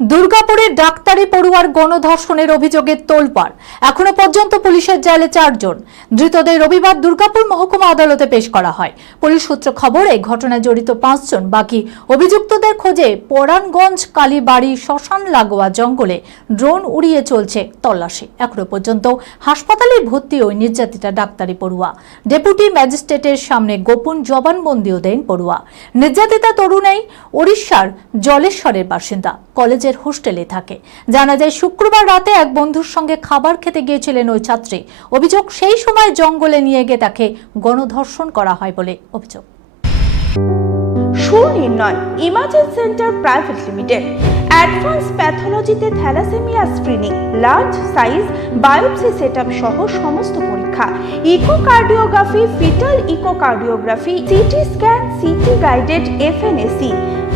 দুর্গাপুরের ডাক্তারি পড়ুয়ার গণধর্ষণের অভিযোগে তোলপাড়। এখনও পর্যন্ত পুলিশের জালে চারজন। ধৃতদের রবিবার দুর্গাপুর মহকুমা আদালতে পেশ করা হয়। পুলিশ সূত্র খবরে ঘটনায় জড়িত পাঁচজন, বাকি অভিযুক্তদের খোঁজে পরাণগঞ্জ কালীবাড়ি, শ্মশান লাগোয়া জঙ্গলে ড্রোন উড়িয়ে চলছে তল্লাশি। এখনও পর্যন্ত হাসপাতালে ভর্তি ওই নির্যাতিতা ডাক্তারি পড়ুয়া। ডেপুটি ম্যাজিস্ট্রেটের সামনে গোপন জবানবন্দিও দেন পড়ুয়া। নির্যাতিতা তরুণাই ওড়িশার জলেশ্বরের বাসিন্দা। কলেজের হোস্টেলে থাকে। জানা যায়, শুক্রবার রাতে এক বন্ধুর সঙ্গে খাবার খেতে গিয়েছিলেন ওই ছাত্রী। অভিযোগ, সেই সময় জঙ্গলে নিয়ে গিয়ে তাকে গণধর্ষণ করা হয় বলে অভিযোগ। Sunirnoy centre private limited. Advance প্যাথোলজিতে thalassemia screening, large size biopsy setup সহ সমস্ত পরীক্ষা। Echocardiography, fetal echocardiography, CT scan, CT guided, FNAC.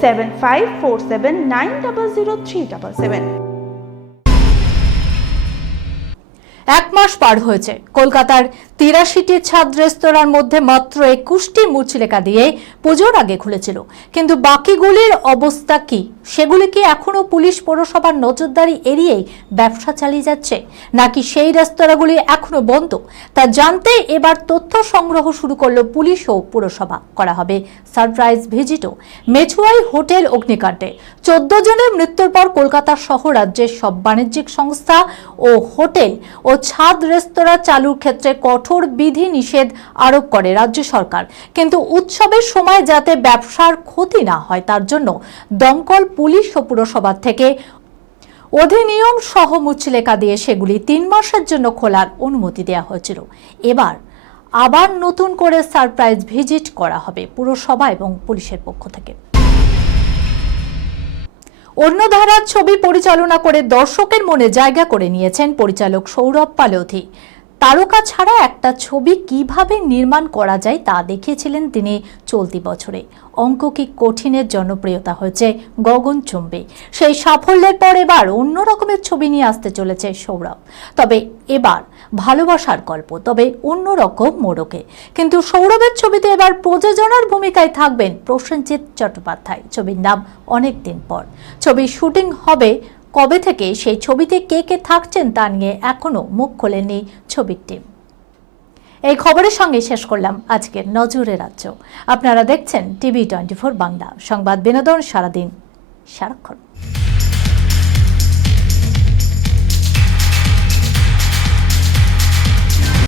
seven five four seven nine double zero three double seven. এক মাস পার হয়েছে। কলকাতার তিরাশিটি ছাদ রেস্তোরাঁর মধ্যে মাত্র একুশটি মুচলেকা দিয়ে পুজোর আগে খুলেছিল। কিন্তু বাকিগুলির অবস্থা কি? সেগুলি কি এখনও পুলিশ পৌরসভার নজরদারি এড়িয়েই ব্যবসা চালিয়ে যাচ্ছে? নাকি সেই রেস্তোরাঁগুলি এখনও বন্ধ? তা জানতে এবার তথ্য সংগ্রহ শুরু করল পুলিশ ও পুরসভা। করা হবে সারপ্রাইজ ভিজিটও। মেছুয়াই হোটেল অগ্নিকাণ্ডে। চোদ্দ জনের মৃত্যুর পর কলকাতা সহ রাজ্যের সব বাণিজ্যিক সংস্থা ও হোটেল ও ছাদ রেস্তোরাঁ চালুর ক্ষেত্রে কঠোর বিধি নিষেধ আরোপ করে রাজ্য সরকার। কিন্তু উৎসবের সময় যাতে ব্যবসার ক্ষতি না হয়, তার জন্য দমকল, পুলিশ ও পুরসভা থেকে অধিনিয়ম সহ মুচলেখা দিয়ে সেগুলি তিন মাসের জন্য খোলার অনুমতি দেওয়া হয়েছিল। এবার আবার নতুন করে সারপ্রাইজ ভিজিট করা হবে পুরসভা এবং পুলিশের পক্ষ থেকে। অন্য ধারার ছবি পরিচালনা করে দর্শকের মনে জায়গা করে নিয়েছেন পরিচালক সৌরভ পালোধি। তারকা ছাড়া একটা ছবি কীভাবে নির্মাণ করা যায় তা দেখিয়েছিলেন তিনি চলতি বছরে। অঙ্ক কি কঠিনের জনপ্রিয়তা হয়েছে গগনচুম্বী সেই সাফল্যের পর এবার অন্য রকমের ছবি নিয়ে আসতে চলেছে সৌরভ। তবে এবার ভালোবাসার গল্প, তবে অন্য রকম মোড়কে। কিন্তু সৌরভের ছবিতে এবার প্রযোজনার ভূমিকায় থাকবেন প্রসেনজিৎ চট্টোপাধ্যায়। ছবির নাম অনেক দিন পর। ছবির শুটিং হবে কবে থেকে সেই ছবিতে কে কে থাকছেন তা নিয়ে এখনও মুখ খোলেনি ছবির টিম। এই খবরের সঙ্গে শেষ করলাম আজকের নজরে রাজ্য। আপনারা দেখছেন টিভি টোয়েন্টি ফোর বাংলা। সংবাদ বিনোদন সারাদিন। সারাক্ষণ।